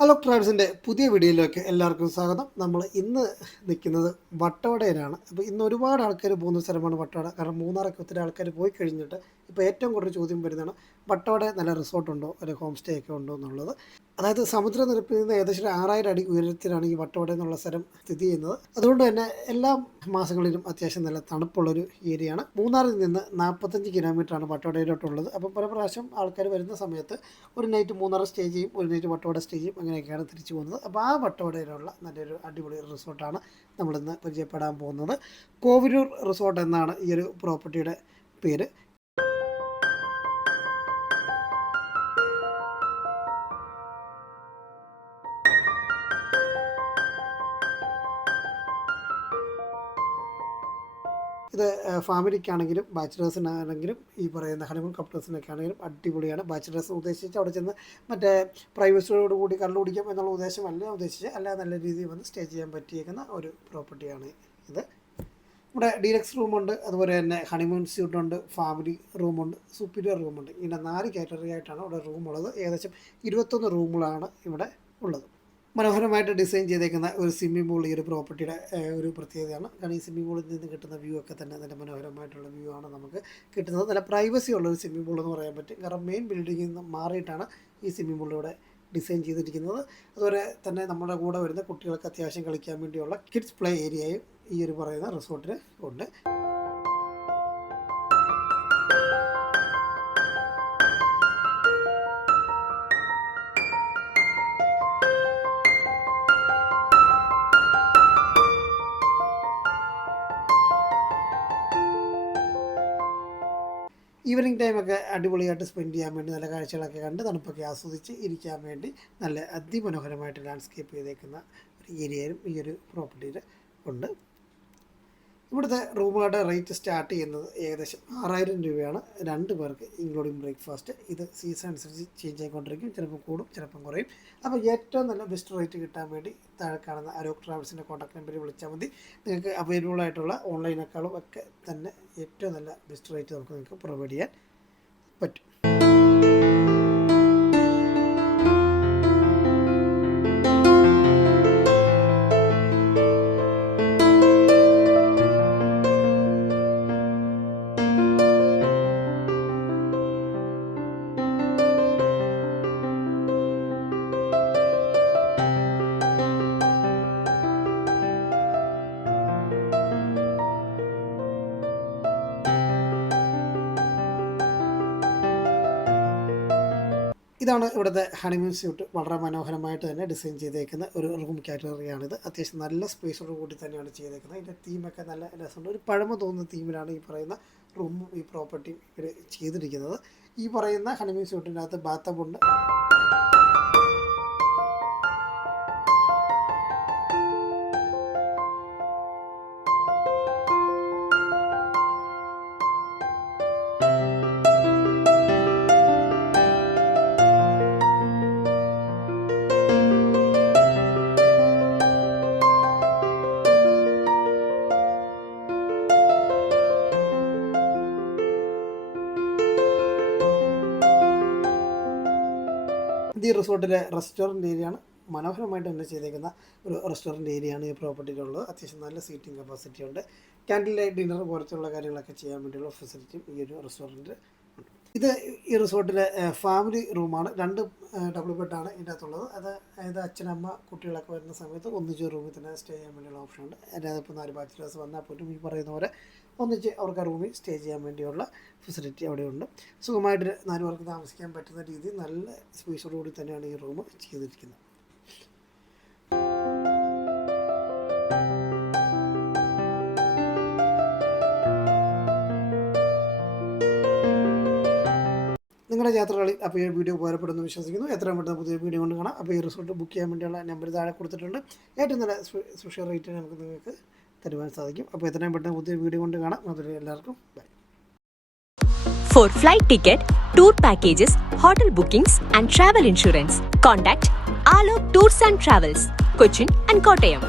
Hello ട്രാവൽസിന്റെ പുതിയ വീഡിയോയിലേക്ക് എല്ലാവർക്കും സ്വാഗതം. നമ്മൾ ഇന്ന് നിൽക്കുന്നത് വട്ടവടയിലാണ്. അപ്പോൾ ഇന്ന് ഒരുപാട് ആൾക്കാർ പോകുന്ന സ്ഥലമാണ് വട്ടവട. കാരണം മൂന്നാറൊക്കെ ഒത്തിരി ആൾക്കാർ പോയി കഴിഞ്ഞിട്ട് ഇപ്പോൾ ഏറ്റവും കൂടുതൽ ചോദ്യം വരുന്നതാണ് വട്ടവട നല്ല റിസോർട്ടുണ്ടോ? ഒരു ഹോം സ്റ്റേ ഒക്കെ ഉണ്ടോ എന്നുള്ളത്. അതായത് സമുദ്രനിരപ്പിൽ നിന്ന് ഏകദേശം ഒരു ആറായിരം അടി ഉയരത്തിലാണ് ഈ വട്ടവട എന്നുള്ള സ്ഥലം സ്ഥിതി ചെയ്യുന്നത്. അതുകൊണ്ട് തന്നെ എല്ലാ മാസങ്ങളിലും അത്യാവശ്യം നല്ല തണുപ്പുള്ളൊരു ഏരിയയാണ്. മൂന്നാറിൽ നിന്ന് നാൽപ്പത്തഞ്ച് കിലോമീറ്ററാണ് വട്ടവടയിലോട്ടുള്ളത്. അപ്പോൾ പല പ്രാവശ്യം ആൾക്കാർ വരുന്ന സമയത്ത് ഒരു നൈറ്റ് മൂന്നാർ സ്റ്റേ ചെയ്യും ഒരു നൈറ്റ് വട്ടവട സ്റ്റേ ചെയ്യും അങ്ങനെയൊക്കെയാണ് തിരിച്ചു പോകുന്നത്. അപ്പോൾ ആ വട്ടവടയിലുള്ള നല്ലൊരു അടിപൊളി റിസോർട്ടാണ് നമ്മളിന്ന് പരിചയപ്പെടാൻ പോകുന്നത്. കോവിലൂർ റിസോർട്ട് എന്നാണ് ഈ ഒരു പ്രോപ്പർട്ടിയുടെ പേര്. ഇത് ഫാമിലിക്കാണെങ്കിലും ബാച്ചിലേഴ്സിനാണെങ്കിലും ഈ പറയുന്ന ഹണിമൂൺ കപ്പിൾസിനൊക്കെ ആണെങ്കിലും അടിപൊളിയാണ്. ബാച്ചിലേഴ്സ് ഉദ്ദേശിച്ച് അവിടെ ചെന്ന് മറ്റേ പ്രൈവസിയോട് കൂടി കള്ളു കുടിക്കാം എന്നുള്ള ഉദ്ദേശമല്ല. ഉദ്ദേശിച്ച് അല്ല നല്ല രീതിയിൽ വന്ന് സ്റ്റേ ചെയ്യാൻ പറ്റിയേക്കുന്ന ഒരു പ്രോപ്പർട്ടിയാണ് ഇത്. ഇവിടെ ഡീലക്സ് റൂമുണ്ട് അതുപോലെ തന്നെ ഹണിമൂൺ സ്യൂട്ടുണ്ട് ഫാമിലി റൂമുണ്ട് സുപ്പീരിയർ റൂമുണ്ട്. ഇങ്ങനെ നാല് കാറ്റഗറി ആയിട്ടാണ് ഇവിടെ റൂമുള്ളത്. ഏകദേശം ഇരുപത്തൊന്ന് റൂമുകളാണ് ഇവിടെ ഉള്ളത്. മനോഹരമായിട്ട് ഡിസൈൻ ചെയ്തേക്കുന്ന ഒരു സ്വിമ്മിംഗ് പൂൾ ഈ ഒരു പ്രോപ്പർട്ടിയുടെ ഒരു പ്രത്യേകതയാണ്. കാരണം ഈ സ്വിമ്മിംഗ് പൂളിൽ നിന്ന് കിട്ടുന്ന വ്യൂ ഒക്കെ തന്നെ നല്ല മനോഹരമായിട്ടുള്ള വ്യൂ ആണ് നമുക്ക് കിട്ടുന്നത്. നല്ല പ്രൈവസി ഉള്ള ഒരു സ്വിമ്മിംഗ് പൂൾ എന്ന് പറയാൻ പറ്റും. കാരണം മെയിൻ ബിൽഡിങ്ങിൽ നിന്ന് മാറിയിട്ടാണ് ഈ സ്വിമ്മിംഗ് പൂൾ ഇവിടെ ഡിസൈൻ ചെയ്തിരിക്കുന്നത്. അതുപോലെ തന്നെ നമ്മുടെ കൂടെ വരുന്ന കുട്ടികൾക്ക് അത്യാവശ്യം കളിക്കാൻ വേണ്ടിയുള്ള കിഡ്സ് പ്ലേ ഏരിയയും ഈ ഒരു പറയുന്ന റിസോർട്ടിന് ഉണ്ട്. ഈവനിങ് ടൈമൊക്കെ അടിപൊളിയായിട്ട് സ്പെൻഡ് ചെയ്യാൻ വേണ്ടി നല്ല കാഴ്ചകളൊക്കെ കണ്ട് തണുപ്പൊക്കെ ആസ്വദിച്ച് ഇരിക്കാൻ വേണ്ടി നല്ല അതിമനോഹരമായിട്ട് ലാൻഡ്സ്കേപ്പ് ചെയ്തേക്കുന്ന ഒരു ഏരിയയും ഈ ഒരു പ്രോപ്പർട്ടിയിൽ ഉണ്ട്. ഇവിടുത്തെ റൂമുകളുടെ റേറ്റ് സ്റ്റാർട്ട് ചെയ്യുന്നത് ഏകദേശം ആറായിരം രൂപയാണ്. രണ്ട് പേർക്ക് ഇൻക്ലൂഡിങ് ബ്രേക്ക്ഫാസ്റ്റ് ഇത് സീസൺ അനുസരിച്ച് ചേഞ്ച് ആയിക്കൊണ്ടിരിക്കും. ചിലപ്പോൾ കൂടും ചിലപ്പം കുറയും. അപ്പോൾ ഏറ്റവും നല്ല ബെസ്റ്റ് റേറ്റ് കിട്ടാൻ വേണ്ടി താഴെ കാണുന്ന അരോക് ട്രാവൽസിന്റെ കോൺടാക്ട് നമ്പറിൽ വിളിച്ചാൽ മതി. നിങ്ങൾക്ക് അവൈലബിൾ ആയിട്ടുള്ള ഓൺലൈനേക്കാളും ഒക്കെ തന്നെ ഏറ്റവും നല്ല ബെസ്റ്റ് റേറ്റ് നമുക്ക് നിങ്ങൾക്ക് പ്രൊവൈഡ് ചെയ്യാൻ പറ്റും. ഇതാണ് ഇവിടുത്തെ ഹണിമൂൺ സ്യൂട്ട് വളരെ മനോഹരമായിട്ട് തന്നെ ഡിസൈൻ ചെയ്തേക്കുന്ന ഒരു റൂം കാറ്റഗറിയാണിത് അത്യാവശ്യം നല്ല സ്പേസോട് കൂടി തന്നെയാണ് ചെയ്തേക്കുന്നത്. ഇതിന്റെ തീമൊക്കെ നല്ല രസമുണ്ട്. ഒരു പഴമ തോന്നുന്ന തീമിലാണ് ഈ പറയുന്ന റൂമും ഈ പ്രോപ്പർട്ടിയും ഇവർ ചെയ്തിരിക്കുന്നത്. ഈ പറയുന്ന ഹണിമൂൺ സ്യൂട്ടിന്റെ അകത്ത് ബാത്തബ് റിസോർട്ടിലെ റെസ്റ്റോറന്റ് ഏരിയയാണ്. മനോഹരമായിട്ട് തന്നെ ചെയ്തേക്കുന്ന ഒരു റെസ്റ്റോറന്റ് ഏരിയയാണ് ഈ പ്രോപ്പർട്ടിയിലുള്ളത് അത്യാവശ്യം നല്ല സീറ്റിംഗ് കപ്പാസിറ്റി ഉണ്ട് ക്യാൻഡിൽ ഡിന്നർ പോലത്തുള്ള കാര്യങ്ങളൊക്കെ ചെയ്യാൻ വേണ്ടിയുള്ള ഫെസിലിറ്റിയും ഈ ഒരു റെസ്റ്റോറന്റ് ഇത് ഈ റിസോർട്ടിലെ ഫാമിലി റൂമാണ് രണ്ട് ഡബിൾ ബെഡാണ് ഇതിന്റെ അകത്തുള്ളത് അത് അതായത് അച്ഛനമ്മ കുട്ടികളൊക്കെ വരുന്ന സമയത്ത് ഒന്നിച്ച് റൂമിൽ തന്നെ സ്റ്റേ ചെയ്യാൻ വേണ്ടിയുള്ള ഓപ്ഷൻ ഉണ്ട്. അല്ലാതെ ഇപ്പോൾ നാല് ബാച്ചിലേഴ്സ് വന്നാൽ പോലും ഈ പറയുന്ന പോലെ ഒന്നിച്ച് അവർക്ക് ആ റൂമിൽ സ്റ്റേ ചെയ്യാൻ വേണ്ടിയുള്ള ഫെസിലിറ്റി അവിടെയുണ്ട് സുഖമായിട്ട് നാല് പേർക്ക് താമസിക്കാൻ പറ്റുന്ന രീതിയിൽ നല്ല സ്പേസോടുകൂടി തന്നെയാണ് ഈ റൂം ചെയ്തിരിക്കുന്നത്. നിങ്ങളുടെ യാത്രകളിൽ അപ്പോൾ ഈ വീഡിയോ ഉപകാരപ്പെടുന്നു വിശ്വസിക്കുന്നു. എത്രയും പെട്ടെന്ന് പുതിയ വീഡിയോ കൊണ്ട് കാണാം. അപ്പോൾ ഈ റിസോർട്ട് ബുക്ക് ചെയ്യാൻ വേണ്ടിയുള്ള നമ്പർ താഴെ കൊടുത്തിട്ടുണ്ട്. ഏറ്റവും നല്ല സ്പെഷ്യൽ റേറ്റ് നമുക്ക് നിങ്ങൾക്ക് തരുവാൻ സാധിക്കും. അപ്പോൾ എത്രയും പെട്ടെന്ന് പുതിയ വീഡിയോ കൊണ്ട് കാണാം. അതുവരെ എല്ലാവർക്കും bye. For flight ticket tour packages hotel bookings, and travel insurance contact Alok tours and travels Cochin and Kottayam.